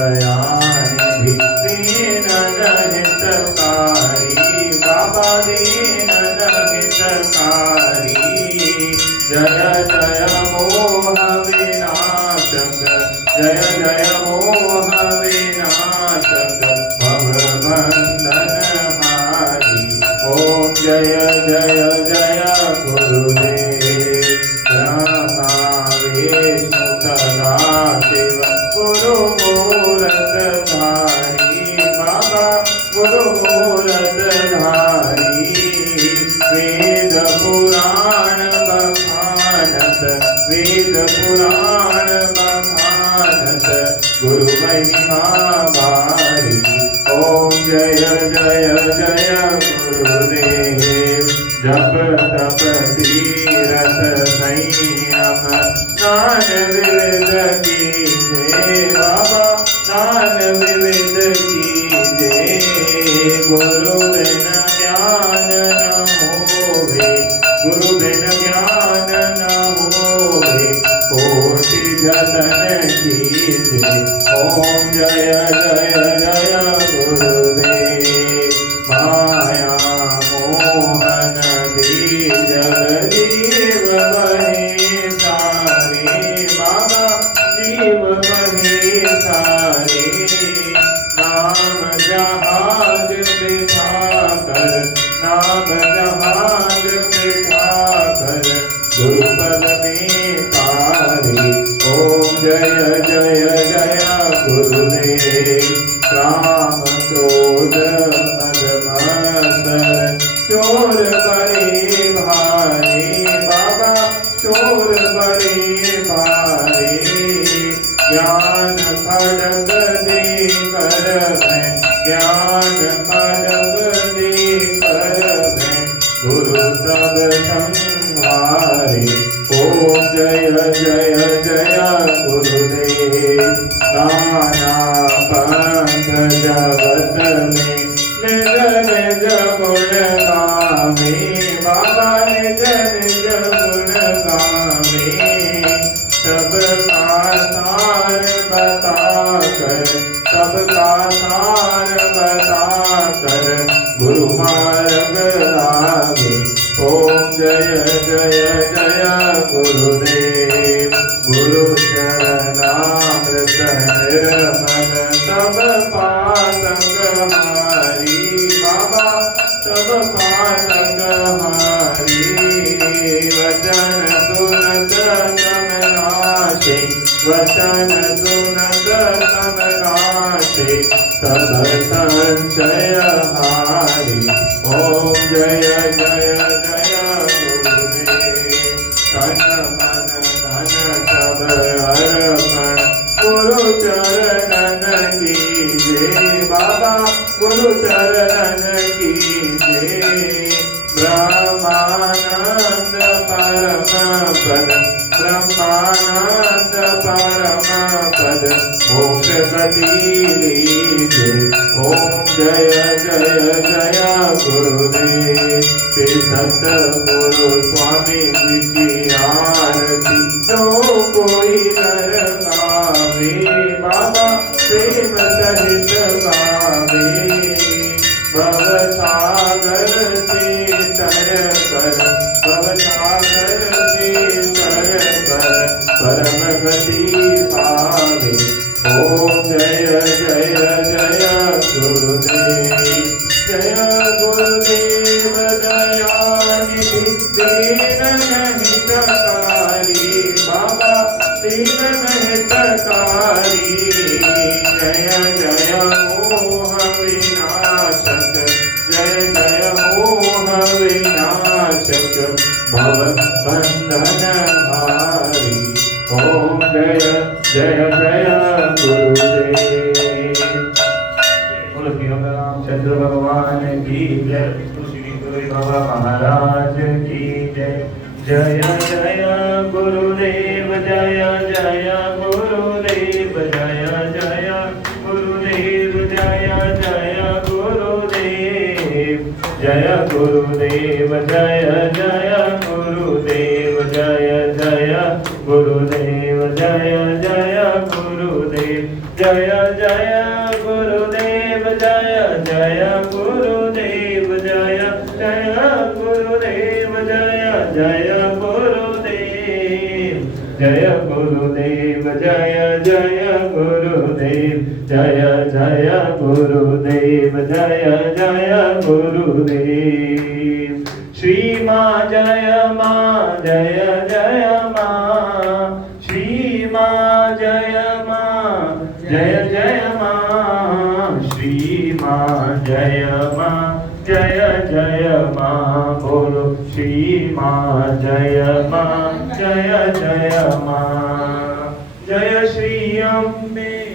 दयानिधि दीन हितकारी बाबा दीन हितकारी जय जय मोह विनाशक जय जय मोह विनाशक भवबंधन हारी ओम जय जय जय गुरुदेव ब्रह्मा विष्णु सदा शिव गुरु मूरत धारी बाबा गुरु मूरत धारी वेद पुराण बखानत वेद पुराण बखानत गुरु महिमा भारी ओम जय जय जय गुरुदेव जप तप तीरथ संयम ज्ञान विविध कीजे बाबा ज्ञान विविध कीजे गुरु बिन ज्ञान न होवे गुरु बिन ज्ञान न होवे कोटि जतन कीजे ओम जय जय जय गुरुदेव माया मोहन बीज जीव बहे सारे बाबा जीव बहे सारे नाम जहाज बिठा कर नाम जहाज बिठा कर गुरुपद में तारे ओम जय जय जय गुरुदेव राम क्रोध मद मत्सर चोर बड़े भारे बाबा चोर बड़े भारे ज्ञान खड़ग दे कर मैं ज्ञान खड़ग दे कर मैं गुरु सब संहारे ओम जय जय जय गुरुदेव नाना पंथ जगत में निज निज गुण गावे बाबा निज निज गुण गावे सबका सार बता कर सबका सार बता कर गुरु मार्ग लागे ओम जय जय जय गुरुदेव गुरु चरणामृत निर्मल सब पातक हारी बाबा सब पातक हारी वचन सुनत समनाशे वचन सुनत समनाशे सब संशय हारी ओम जय जय जय गुरुदेव तन मन धन सब अर्पण गुरु चरणन कीजे बाबा गुरु चरणन कीजे ब्रह्मानंद परम पद ब्रह्मानंद परम पद मोक्ष गति लीजे ओम जय जय जय गुरुदेव श्री सतगुरु स्वामी जी की आरती तो कोई नर गावे बाबा प्रेम सहित गावे भवसागर से तर कर भवसागर से तर कर परम गति पावे ओम जय जय जय गुरुदेव जय गुरुदेव दयानिधि दीन हितकारी बाबा दीन हितकारी जय जय मोह विनाशक जय जय मोह विनाशक भव बंधन हारी ओम जय जय जय गुरुदेव बोलो श्री रामचंद्र भगवान की जय श्री गुरु बाबा महाराज की जय जय जय गुरुदेव जय जय गुरुदेव जय जय गुरुदेव जय जय गुरुदेव जय गुरुदेव जय जय गुरुदेव जय जय गुरुदेव जय जय गुरुदेव जय जय गुरुदेव जय जय गुरुदेव जय जय गुरुदेव जय जय गुरुदेव जय गुरुदेव जय जय गुरुदेव जय जय गुरुदेव जय जय गुरुदेव श्री माँ जय माँ जय जय माँ श्री माँ जय माँ जय जय माँ श्री माँ जय माँ जय जय माँ बोलो श्री माँ जय माँ जय जय माँ जय श्री अम्बे